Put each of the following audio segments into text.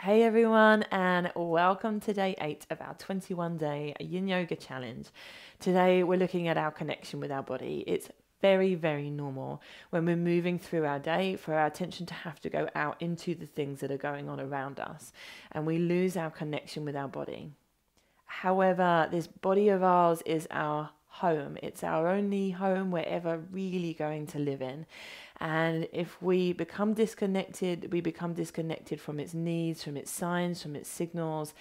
Hey everyone, and welcome to day 8 of our 21-day Yin Yoga challenge. Today we're looking at our connection with our body. It's very, very normal when we're moving through our day for our attention to have to go out into the things that are going on around us, and we lose our connection with our body. However, this body of ours is our home. It's our only home we're ever really going to live in. And if we become disconnected, we become disconnected from its needs, from its signs, from its signals.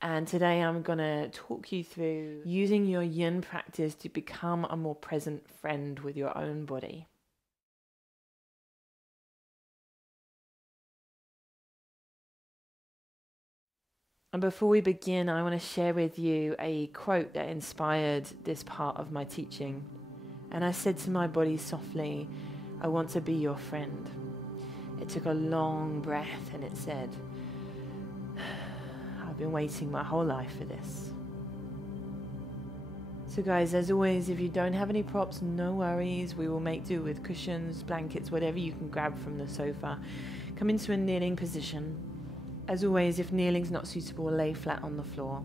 And today I'm going to talk you through using your yin practice to become a more present friend with your own body. And before we begin, I want to share with you a quote that inspired this part of my teaching. And I said to my body softly, "I want to be your friend." It took a long breath and it said, "I've been waiting my whole life for this." So guys, as always, if you don't have any props, no worries. We will make do with cushions, blankets, whatever you can grab from the sofa. Come into a kneeling position. As always, if kneeling's not suitable, lay flat on the floor.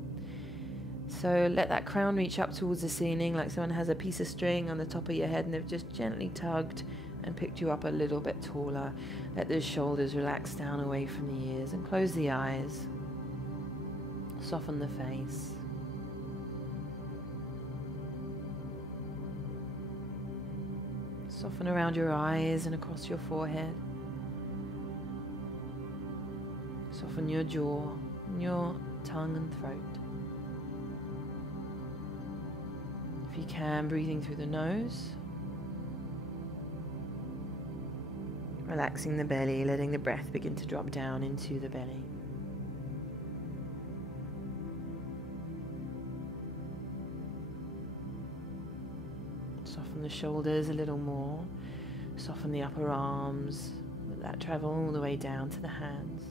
So let that crown reach up towards the ceiling like someone has a piece of string on the top of your head and they've just gently tugged and picked you up a little bit taller. Let those shoulders relax down away from the ears and close the eyes. Soften the face. Soften around your eyes and across your forehead. Soften your jaw, and your tongue and throat. If you can, breathing through the nose. Relaxing the belly, letting the breath begin to drop down into the belly. Soften the shoulders a little more. Soften the upper arms. Let that travel all the way down to the hands.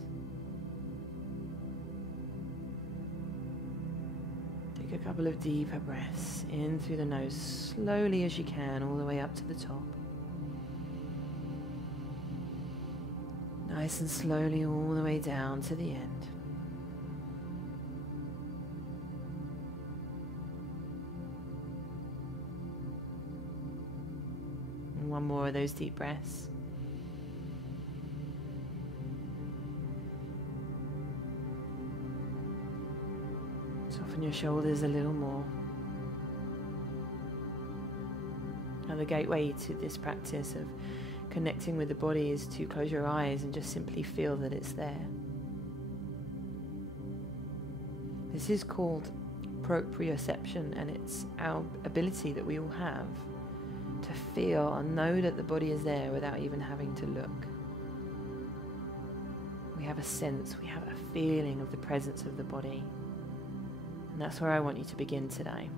Take a couple of deeper breaths in through the nose, slowly as you can, all the way up to the top. Nice and slowly all the way down to the end. And one more of those deep breaths. Soften your shoulders a little more. Now the gateway to this practice of connecting with the body is to close your eyes and just simply feel that it's there. This is called proprioception, and it's our ability that we all have to feel and know that the body is there without even having to look. We have a sense, we have a feeling of the presence of the body. And that's where I want you to begin today.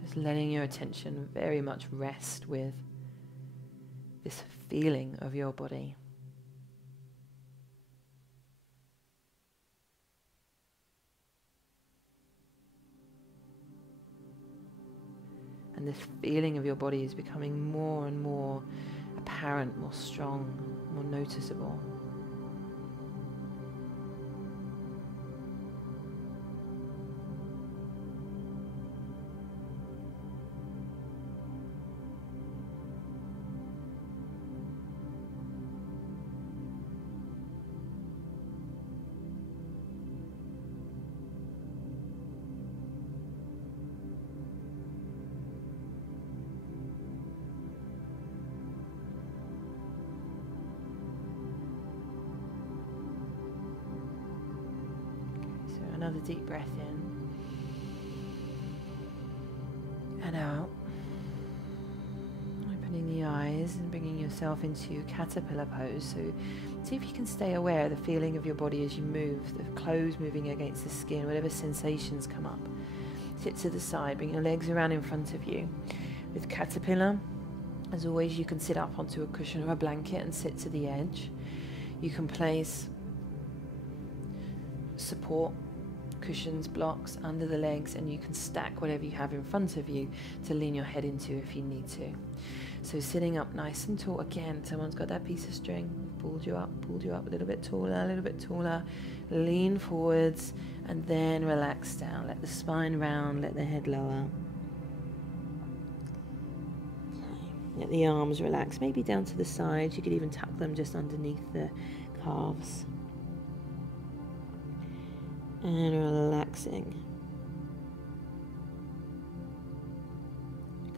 Just letting your attention very much rest with this feeling of your body. And this feeling of your body is becoming more and more apparent, more strong, more noticeable. Another deep breath in and out, opening the eyes and bringing yourself into caterpillar pose. So see if you can stay aware of the feeling of your body as you move, the clothes moving against the skin, whatever sensations come up. Sit to the side, bring your legs around in front of you. With caterpillar, as always, you can sit up onto a cushion or a blanket and sit to the edge. You can place support cushions, blocks under the legs, and you can stack whatever you have in front of you to lean your head into if you need to. So sitting up nice and tall, again, someone's got that piece of string, pulled you up a little bit taller. Lean forwards and then relax down. Let the spine round, let the head lower. Let the arms relax, maybe down to the sides. You could even tuck them just underneath the calves. And relaxing.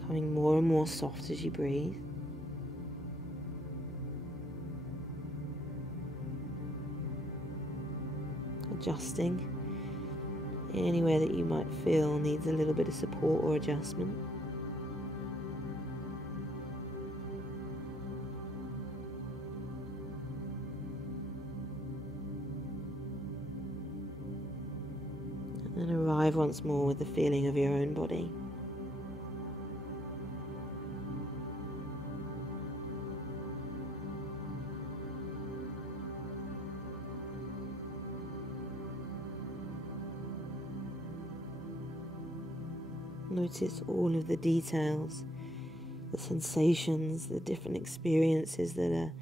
Becoming more and more soft as you breathe. Adjusting anywhere that you might feel needs a little bit of support or adjustment. And arrive once more with the feeling of your own body. Notice all of the details, the sensations, the different experiences that are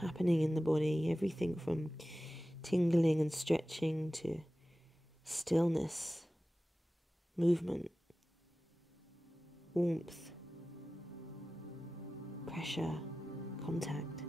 happening in the body. Everything from tingling and stretching to stillness, movement, warmth, pressure, contact.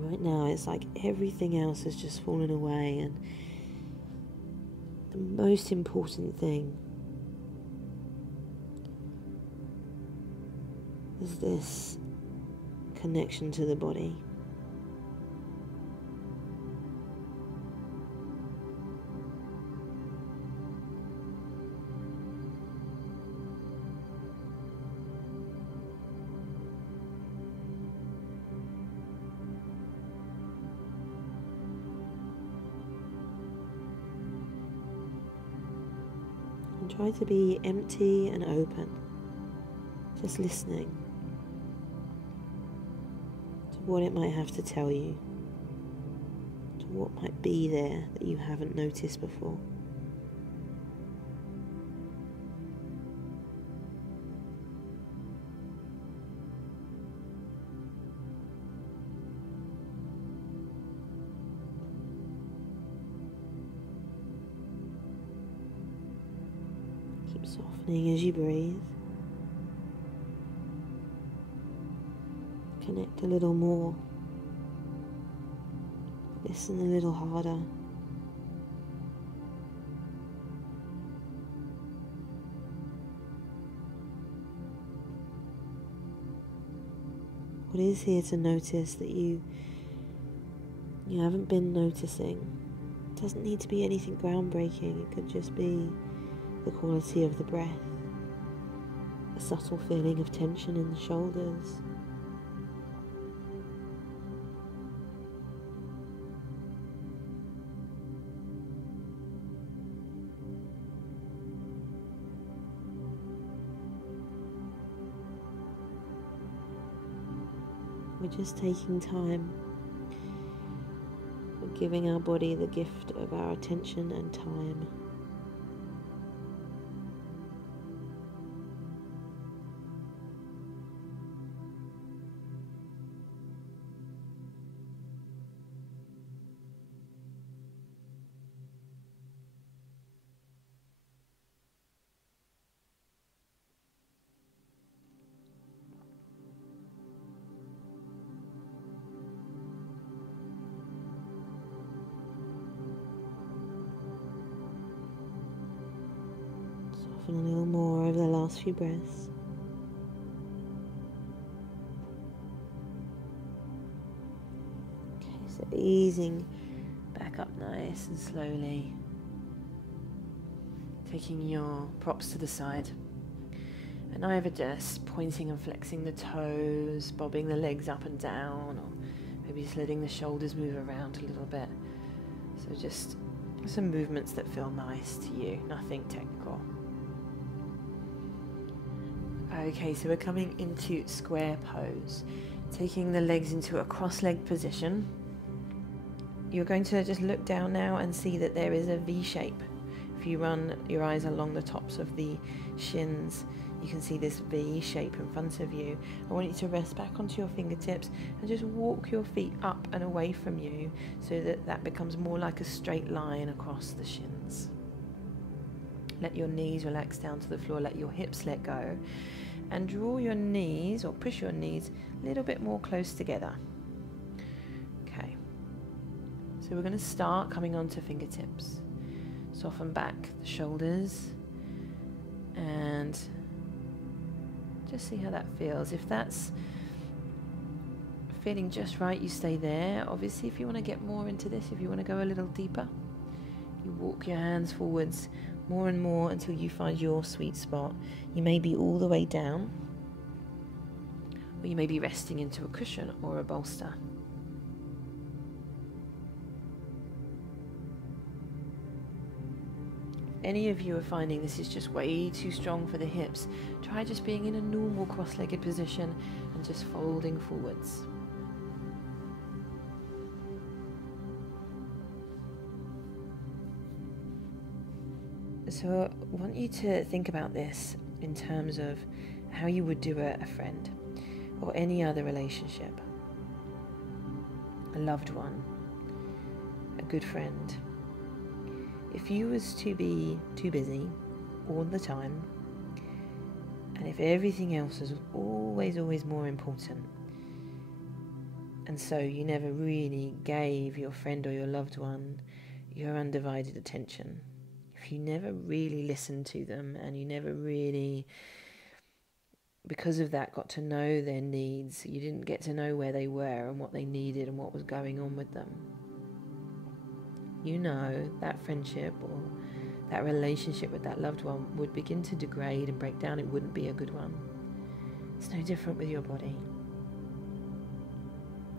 Right now it's like everything else has just fallen away, and the most important thing is this connection to the body. Try to be empty and open, just listening to what it might have to tell you, to what might be there that you haven't noticed before. Softening as you breathe. Connect a little more. Listen a little harder. What is here to notice that you haven't been noticing? It doesn't need to be anything groundbreaking. It could just be the quality of the breath, a subtle feeling of tension in the shoulders. We're just taking time. We're giving our body the gift of our attention and time. A little more over the last few breaths. Okay, so easing back up nice and slowly. Taking your props to the side. And either just pointing and flexing the toes, bobbing the legs up and down, or maybe just letting the shoulders move around a little bit. So just some movements that feel nice to you, nothing technical. Okay, so we're coming into square pose. Taking the legs into a cross-legged position. You're going to just look down now and see that there is a V shape. If you run your eyes along the tops of the shins, you can see this V shape in front of you. I want you to rest back onto your fingertips and just walk your feet up and away from you so that that becomes more like a straight line across the shins. Let your knees relax down to the floor, let your hips let go, and draw your knees or push your knees a little bit more close together. Okay, so we're going to start coming onto fingertips. Soften back the shoulders and just see how that feels. If that's feeling just right, you stay there. Obviously, if you want to get more into this, if you want to go a little deeper, you walk your hands forwards more and more until you find your sweet spot. You may be all the way down, or you may be resting into a cushion or a bolster. Any of you are finding this is just way too strong for the hips, try just being in a normal cross-legged position and just folding forwards. So I want you to think about this in terms of how you would do a friend or any other relationship, a loved one, a good friend. If you was to be too busy all the time, and if everything else was always more important, and so you never really gave your friend or your loved one your undivided attention, if you never really listened to them and you never really, because of that, got to know their needs, you didn't get to know where they were and what they needed and what was going on with them, you know that friendship or that relationship with that loved one would begin to degrade and break down. It wouldn't be a good one. It's no different with your body.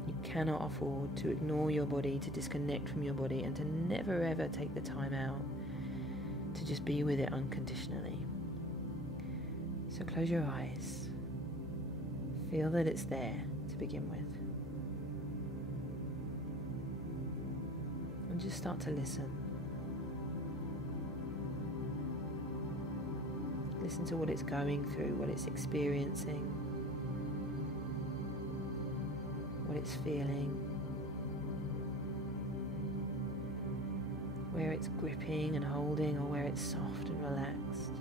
You cannot afford to ignore your body, to disconnect from your body, and to never ever take the time out to just be with it unconditionally. So close your eyes. Feel that it's there to begin with. And just start to listen. Listen to what it's going through, what it's experiencing, what it's feeling, where it's gripping and holding, or where it's soft and relaxed,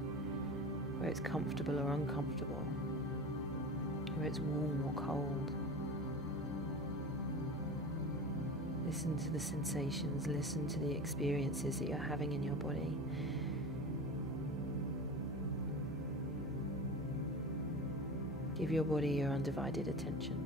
where it's comfortable or uncomfortable, where it's warm or cold. Listen to the sensations, listen to the experiences that you're having in your body. Give your body your undivided attention.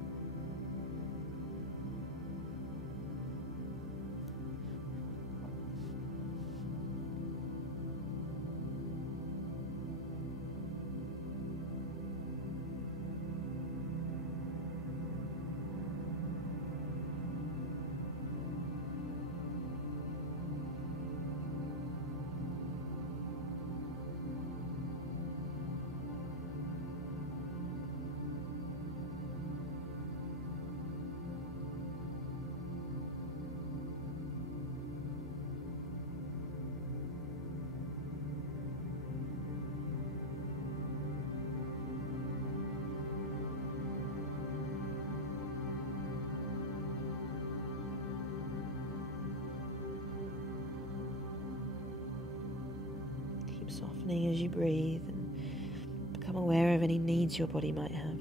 Softening as you breathe and become aware of any needs your body might have.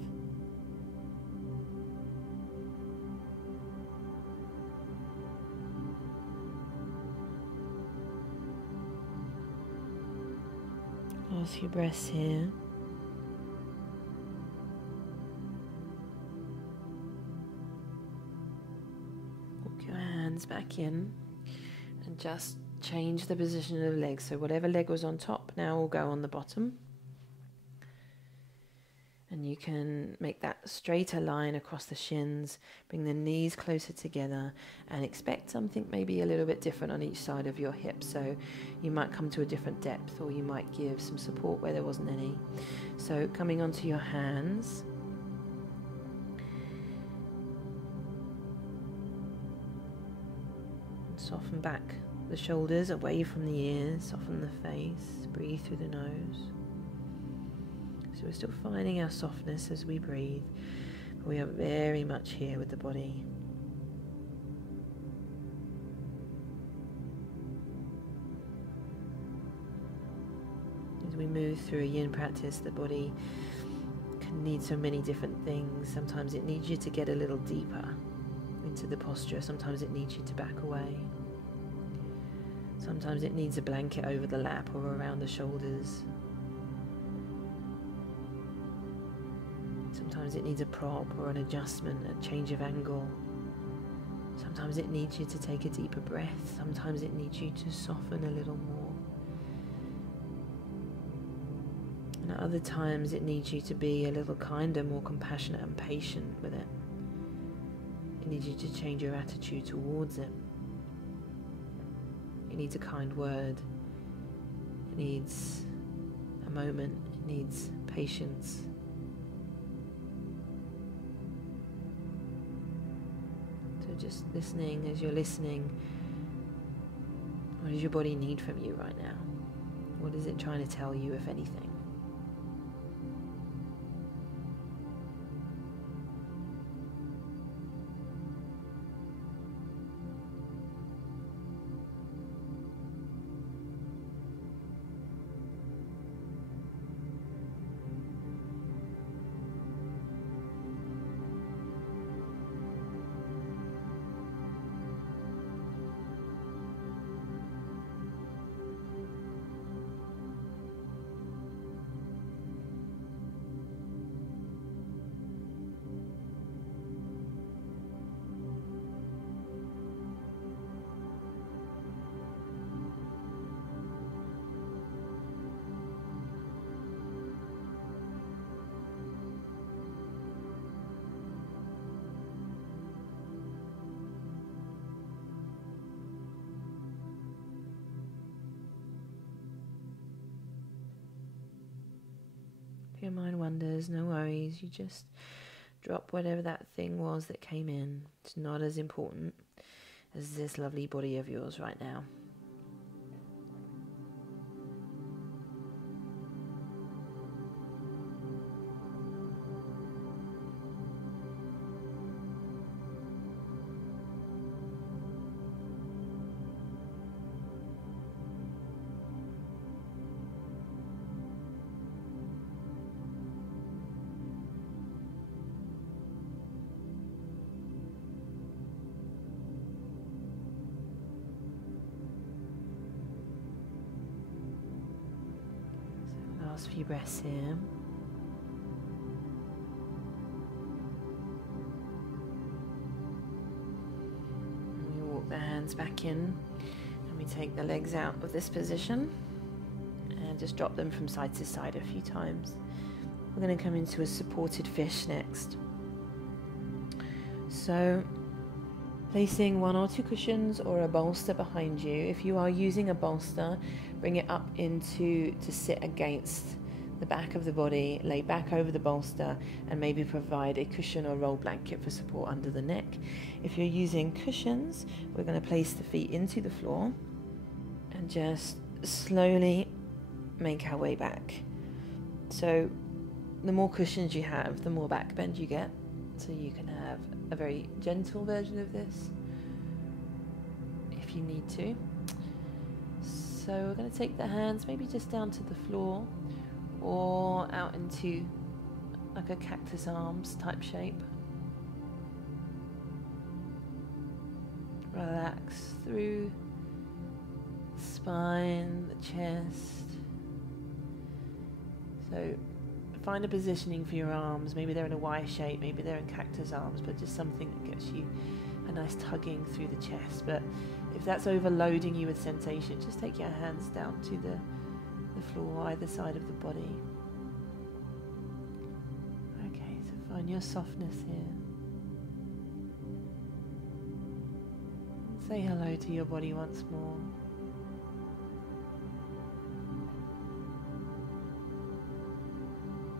Pause your breaths here. Walk your hands back in and just change the position of the legs. So whatever leg was on top now will go on the bottom. And you can make that straighter line across the shins, bring the knees closer together, and expect something maybe a little bit different on each side of your hips. So you might come to a different depth, or you might give some support where there wasn't any. So coming onto your hands, Soften back the shoulders away from the ears, soften the face, breathe through the nose. So we're still finding our softness as we breathe, but we are very much here with the body. As we move through a yin practice, the body can need so many different things. Sometimes it needs you to get a little deeper into the posture. Sometimes it needs you to back away. Sometimes it needs a blanket over the lap or around the shoulders. Sometimes it needs a prop or an adjustment, a change of angle. Sometimes it needs you to take a deeper breath. Sometimes it needs you to soften a little more. And at other times it needs you to be a little kinder, more compassionate and patient with it. It needs you to change your attitude towards it. It needs a kind word. It needs a moment. It needs patience. So just listening. As you're listening, what does your body need from you right now? What is it trying to tell you, if anything? If your mind wanders, no worries. You just drop whatever that thing was that came in. It's not as important as this lovely body of yours right now. Last few breaths here. And we walk the hands back in and we take the legs out of this position and just drop them from side to side a few times. We're going to come into a supported fish next. So placing one or two cushions or a bolster behind you. If you are using a bolster, bring it up to sit against the back of the body, lay back over the bolster, and maybe provide a cushion or roll blanket for support under the neck. If you're using cushions, we're going to place the feet into the floor and just slowly make our way back. So the more cushions you have, the more back bend you get. So you can have a very gentle version of this if you need to. So we're going to take the hands maybe just down to the floor or out into like a cactus arms type shape. Relax through the spine, the chest. So find a positioning for your arms. Maybe they're in a Y shape, maybe they're in cactus arms, but just something that gets you a nice tugging through the chest. But if that's overloading you with sensation, just take your hands down to the floor, either side of the body. Okay, so find your softness here. And say hello to your body once more.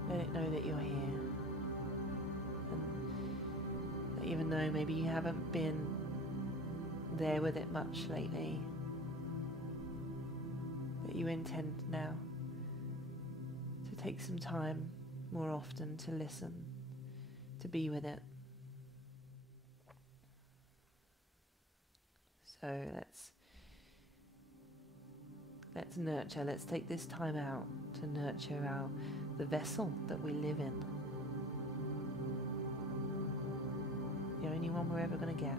Let it know that you're here. And that even though maybe you haven't been there with it much lately, that you intend now to take some time more often to listen, to be with it. So let's nurture, let's take this time out to nurture the vessel that we live in. The only one we're ever going to get.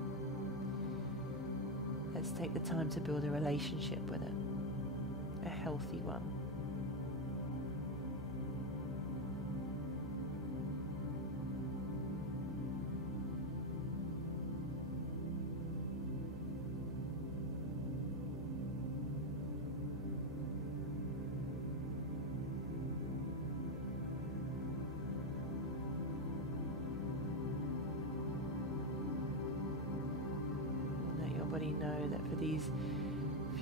Let's take the time to build a relationship with it, a healthy one. Know that for these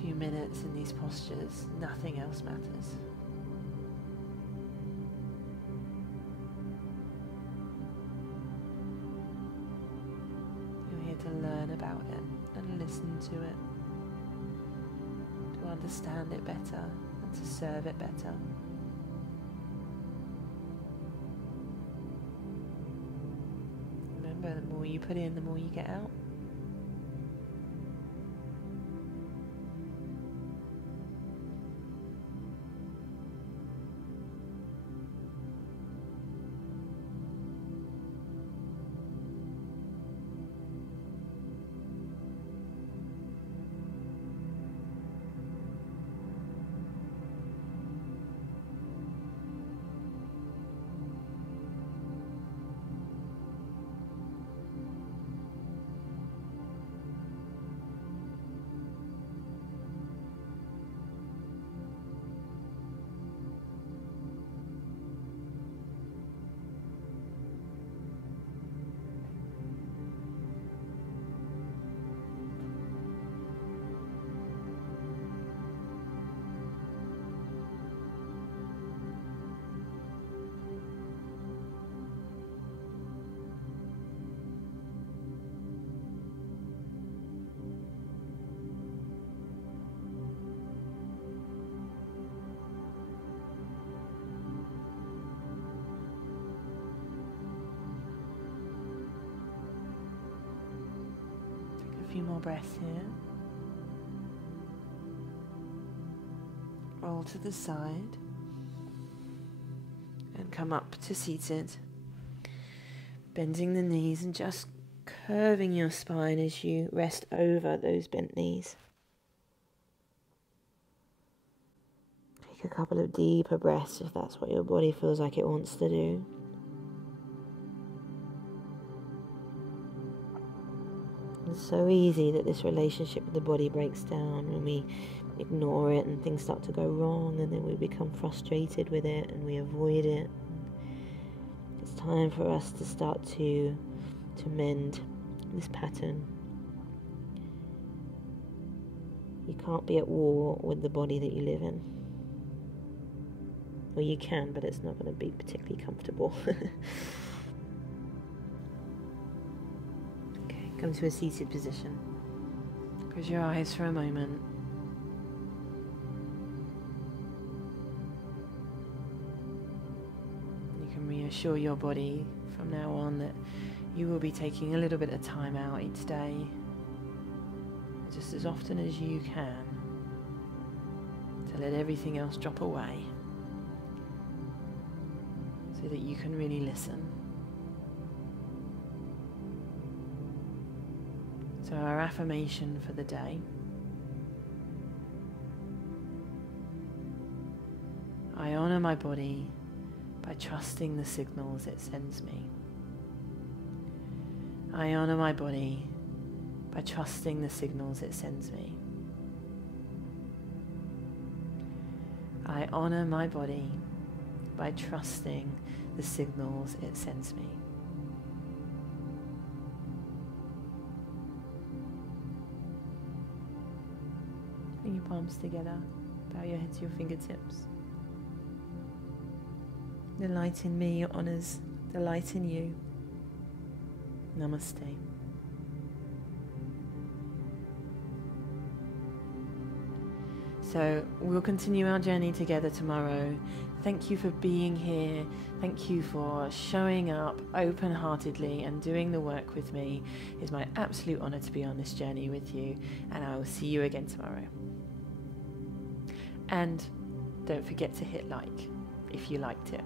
few minutes in these postures, nothing else matters. You're here to learn about it and listen to it, to understand it better and to serve it better. Remember, the more you put in, the more you get out. A few more breaths here. Roll to the side and come up to seated, bending the knees and just curving your spine as you rest over those bent knees. Take a couple of deeper breaths if that's what your body feels like it wants to do. It's so easy that this relationship with the body breaks down when we ignore it and things start to go wrong, and then we become frustrated with it and we avoid it. It's time for us to start to mend this pattern. You can't be at war with the body that you live in. Or you can, but it's not going to be particularly comfortable. Come to a seated position. Close your eyes for a moment. You can reassure your body from now on that you will be taking a little bit of time out each day, just as often as you can, to let everything else drop away so that you can really listen. So our affirmation for the day: I honor my body by trusting the signals it sends me. I honor my body by trusting the signals it sends me. I honor my body by trusting the signals it sends me. Bring your palms together, bow your head to your fingertips. The light in me honors the light in you. Namaste. So we'll continue our journey together tomorrow. Thank you for being here. Thank you for showing up open-heartedly and doing the work with me. It's my absolute honor to be on this journey with you, and I will see you again tomorrow. And don't forget to hit like if you liked it.